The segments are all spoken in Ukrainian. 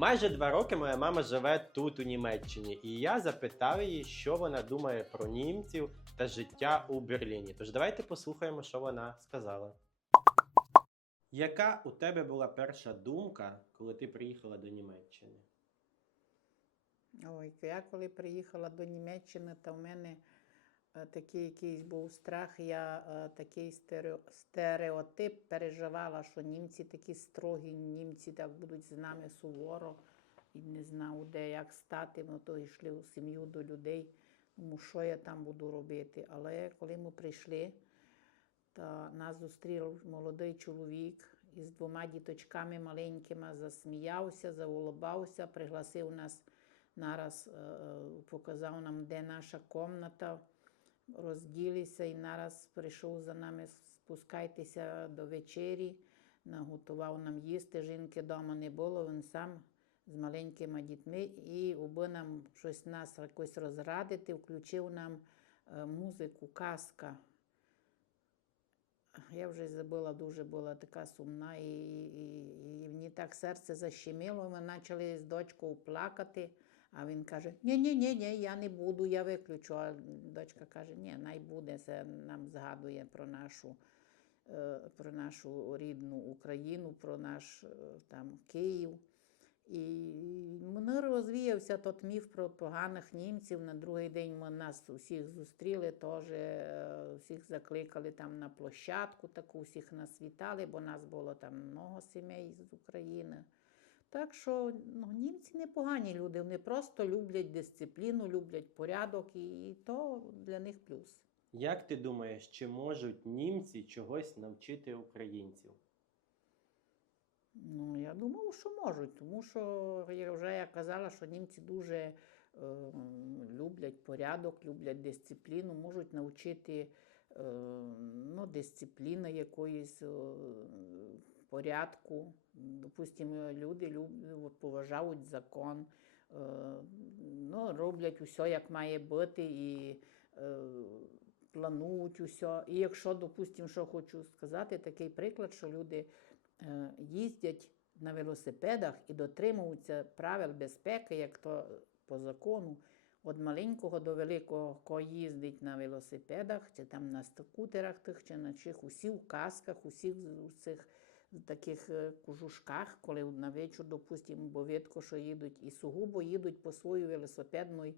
Майже два роки моя мама живе тут, у Німеччині, і я запитав її, що вона думає про німців та життя у Берліні. Тож давайте послухаємо, що вона сказала. Яка у тебе була перша думка, коли ти приїхала до Німеччини? Ой, я коли приїхала до Німеччини, то в мене такий якийсь був страх, я е, такий стереотип переживала, що німці такі строгі, німці так будуть з нами суворо і не знав, де як стати. Ми то йшли у сім'ю до людей. Думаю, що я там буду робити. Але коли ми прийшли, то нас зустрів молодий чоловік із двома діточками маленькими, засміявся, заулибався, пригласив нас нараз, е, показав нам, де наша комната, розділися і нараз прийшов за нами, спускайтеся до вечері, наготував нам їсти. Жінки вдома не було, він сам з маленькими дітьми, і аби нам щось нас якось розрадити, включив нам е, музику, казка. Я вже забула, дуже була така сумна, і, і, і мені так серце защемило. Ми почали з дочкою плакати, а він каже: ні, ні, ні, ні, я не буду, я виключу. А дочка каже, ні, най буде, це нам згадує про нашу, е, про нашу рідну Україну, про наш е, там Київ. І мене розвіявся тот міф про поганих німців. На другий день ми нас усіх зустріли, теж е, всіх закликали там на площадку, таку всіх нас вітали, бо нас було там много сімей з України. Так що ну, німці не погані люди, вони просто люблять дисципліну, люблять порядок, і, і то для них плюс. Як ти думаєш, чи можуть німці чогось навчити українців? Ну, я думаю, що можуть, тому що я вже я казала, що німці дуже е, люблять порядок, люблять дисципліну, можуть навчити е, ну, дисципліни якоїсь е, порядку. Допустимо, люди поважають закон, е, ну, роблять усе, як має бути, і е, планують усе. І якщо, допустимо, що хочу сказати, такий приклад, що люди е, їздять на велосипедах і дотримуються правил безпеки, як то по закону, від маленького до великого, хто їздить на велосипедах, чи там на скутерах тих, чи на чих, усі в касках, усі в цих таких е, кожушках, коли на вечір, допустимо, бо видко, що їдуть, і сугубо їдуть по своїй велосипедній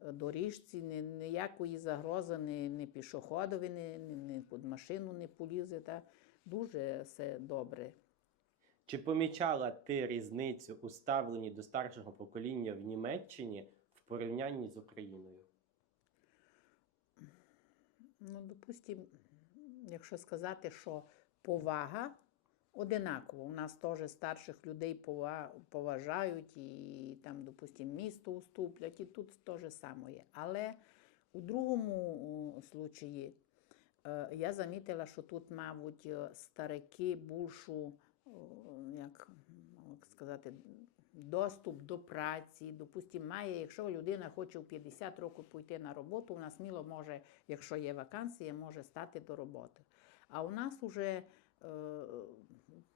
е, доріжці, ні, ніякої загрози, ні, ні пішоходові, ні, ні, ні під машину не полізе. Та дуже все добре. Чи помічала ти різницю у ставленні до старшого покоління в Німеччині в порівнянні з Україною? Ну, допустим, якщо сказати, що повага одинакова. У нас теж старших людей поважають і там, допустим, місто уступлять, і тут теж саме є. Але у другому случаї е, я замітила, що тут, мабуть, е, старики більшу, як, як сказати, доступ до праці. Допустим, має, якщо людина хоче в 50 років піти на роботу, вона сміло може, якщо є вакансія, може стати до роботи. А у нас вже е,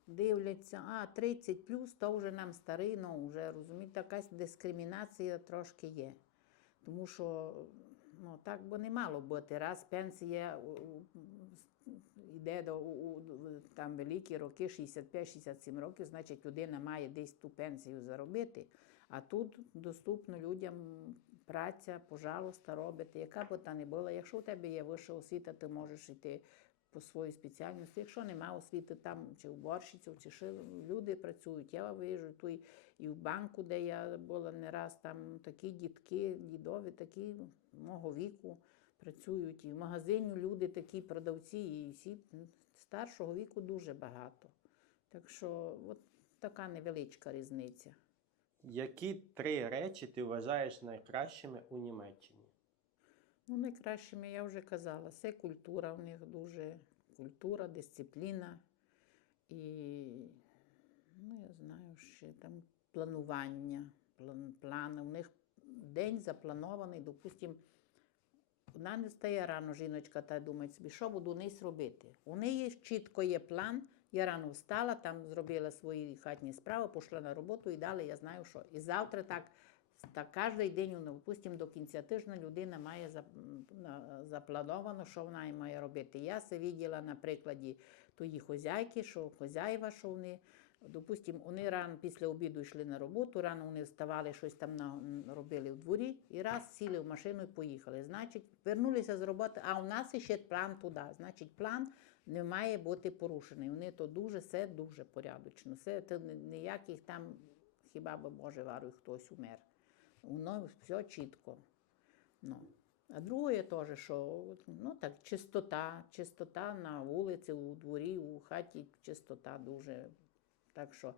дивляться, а 30 плюс, то вже нам старий, ну вже розумієте, якась дискримінація трошки є. Тому що ну, так би не мало бути. Раз пенсія йде до у- там великі роки, 65-67 років, значить людина має десь ту пенсію заробити. А тут доступно людям праця, пожалуйста, робити, яка б та не була. Якщо у тебе є вища освіта, ти можеш йти по своїй спеціальності. Якщо немає освіти там чи уборщиців, чи що люди працюють. Я виїжджу тут і в банку, де я була не раз, там такі дітки, дідові, такі мого віку працюють. І в магазині люди такі продавці, і всі старшого віку дуже багато. Так що от така невеличка різниця. Які три речі ти вважаєш найкращими у Німеччині? Ну, найкращими я вже казала, це культура в них дуже, культура, дисципліна і, ну, я знаю, ще там планування, план, плани. У них день запланований, допустим, вона не стає рано, жіночка, та думає собі, що буду низ робити. У неї чітко є план, Я рано встала, там зробила свої хатні справи, пішла на роботу і далі я знаю, що. І завтра так, так кожен день, ну, допустимо, до кінця тижня людина має заплановано, що вона має робити. Я це виділа на прикладі тої хозяйки, що хозяїва, що вони. Допустимо, вони рано після обіду йшли на роботу, рано вони вставали, щось там робили в дворі, і раз сіли в машину і поїхали. Значить, вернулися з роботи, а у нас ще план туди. Значить, план не має бути порушений. Вони то дуже, все дуже порядочно. Все то ні- ніяких там, хіба би може вару хтось умер. Воно все чітко. Ну. А друге теж, що ну так, чистота, чистота на вулиці, у дворі, у хаті, чистота дуже. Так що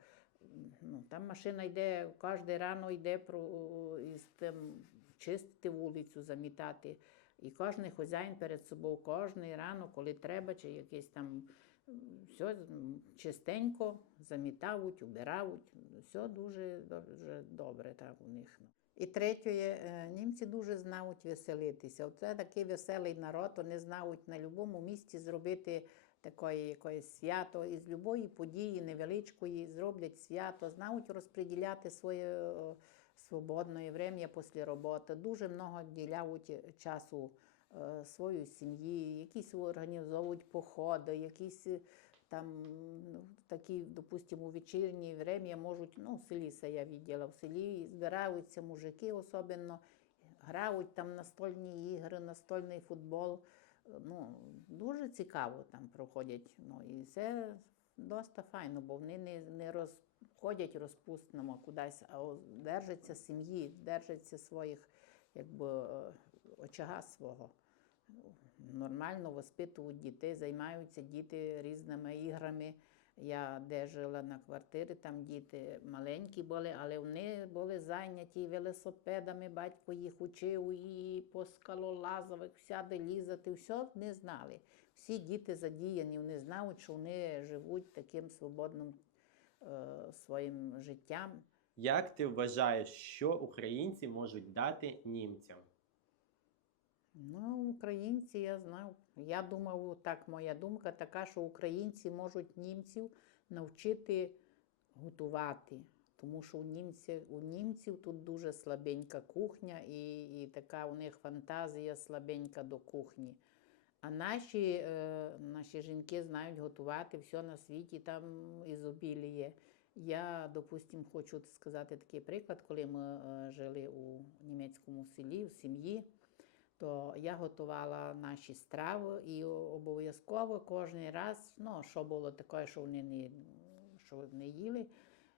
ну, там машина йде, кожен рано йде про, із тим чистити вулицю, замітати. І кожен хазяїн перед собою, кожен рано, коли треба, чи якесь там все чистенько, замітають, убирають. Все дуже, дуже добре так у них. І третє, е, німці дуже знають веселитися. Оце такий веселий народ, вони знають на будь-якому місці зробити таке якесь свято. Із любої події невеличкої зроблять свято, знають розподіляти своє е, свободне время після роботи. Дуже много діляють часу е, своїй сім'ї, якісь організовують походи, якісь там ну, такі, допустимо, у вечірнє время можуть, ну, в селі це я виділа, в селі збираються мужики особливо, грають там настольні ігри, настольний футбол. Ну, дуже цікаво там проходять. Ну, і це досить файно, бо вони не, не розходять розпустно кудись, а держаться сім'ї, держаться своїх якби, очага свого. Нормально воспитують дітей, займаються діти різними іграми. Я де жила на квартирі, там діти маленькі були, але вони були зайняті велосипедами, батько їх учив і по скалолазових всяде лізати, все не знали. Всі діти задіяні, вони знають, що вони живуть таким свободним е, своїм життям. Як ти вважаєш, що українці можуть дати німцям? Ну, українці, я знаю. Я думав, так, моя думка така, що українці можуть німців навчити готувати. Тому що у німців, у німців тут дуже слабенька кухня і, і така у них фантазія слабенька до кухні. А наші, е, наші жінки знають готувати все на світі, там ізобіліє. Я, допустим, хочу сказати такий приклад, коли ми е, жили у німецькому селі, в сім'ї то я готувала наші страви і обов'язково кожен раз, ну, що було таке, що вони не, що не їли,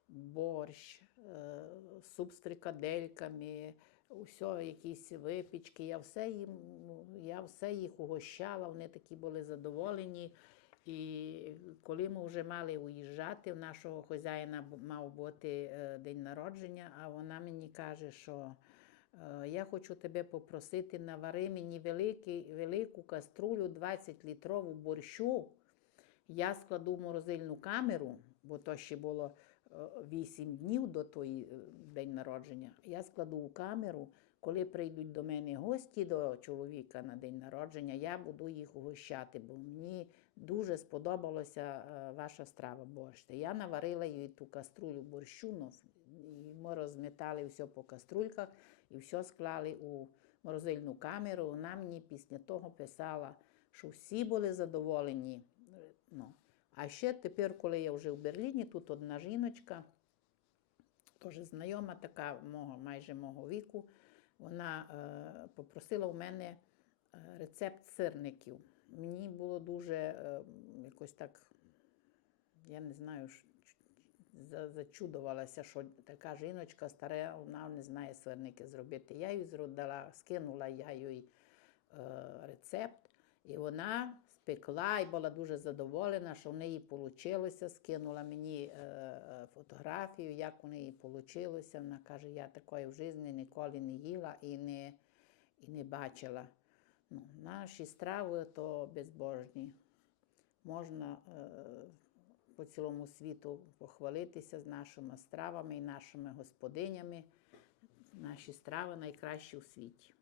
борщ, е, суп з фрикадельками, усе, якісь випічки. Я все, їм, я все їх угощала, вони такі були задоволені. І коли ми вже мали уїжджати, у нашого хазяїна мав бути е, день народження, а вона мені каже, що Я хочу тебе попросити, навари мені великий, велику каструлю 20-літрову борщу. Я складу морозильну камеру, бо то ще було 8 днів до той е, день народження. Я складу у камеру, коли прийдуть до мене гості до чоловіка на день народження, я буду їх угощати, бо мені дуже сподобалася е, ваша страва борщ. Я наварила їй ту каструлю борщу, ну, і ми розмітали все по каструльках і все склали у морозильну камеру. Вона мені після того писала, що всі були задоволені. Ну. А ще тепер, коли я вже в Берліні, тут одна жіночка, теж знайома, така мого, майже мого віку, вона е, попросила у мене е, рецепт сирників. Мені було дуже е, якось так, я не знаю, зачудувалася, що така жіночка стара, вона не знає сирники зробити. Я їй зробила, скинула я їй е, рецепт, і вона спекла і була дуже задоволена, що в неї вийшло. Скинула мені е, е, фотографію, як у неї вийшло. Вона каже, я такої в житті ніколи не їла і не, і не бачила. Ну, наші страви то безбожні. Можна е, по цілому світу похвалитися з нашими стравами і нашими господинями. Наші страви найкращі у світі.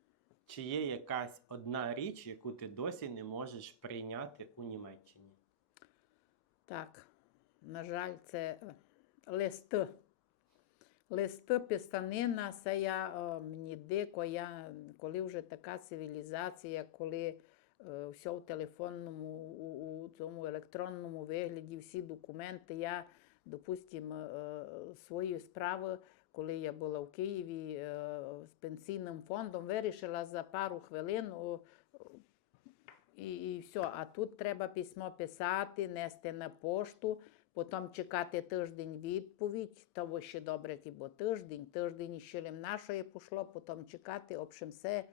Чи є якась одна річ, яку ти досі не можеш прийняти у Німеччині? Так, на жаль, це е, листи. Писанина, це я, е, мені дико, я, коли вже така цивілізація, коли е, все в телефонному, у, у цьому електронному вигляді, всі документи, я, допустимо, е, свої справи, коли я була в Києві е, з пенсійним фондом, вирішила за пару хвилин. о, і, і все. А тут треба письмо писати, нести на пошту, потім чекати тиждень відповідь, того ще добре, бо тиждень, тиждень ще лим нашої пішло, потім чекати, в общем, все,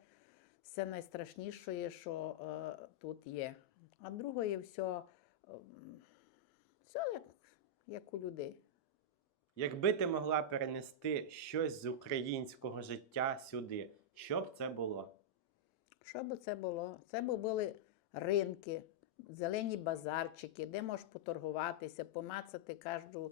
все найстрашніше, що е, тут є. А друге все, ем, все як, як у людей. Якби ти могла перенести щось з українського життя сюди, що б це було? Що би це було? Це б були ринки, зелені базарчики, де можеш поторгуватися, помацати кожну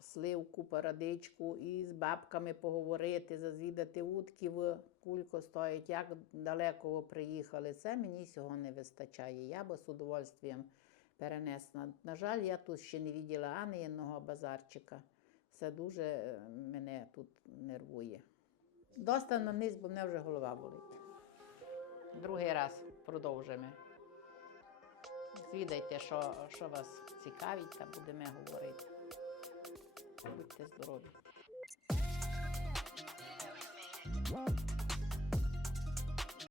сливку, парадичку і з бабками поговорити, зазвідати утки в кулько стоять, як далеко ви приїхали. Це мені цього не вистачає. Я би з удовольствием перенесла. На жаль, я тут ще не виділа ані одного базарчика. Це дуже е, мене тут нервує. Доста на низ, бо мене вже голова болить. Другий раз продовжимо. Звідайте, що, що вас цікавить, та будемо говорити. Будьте здорові.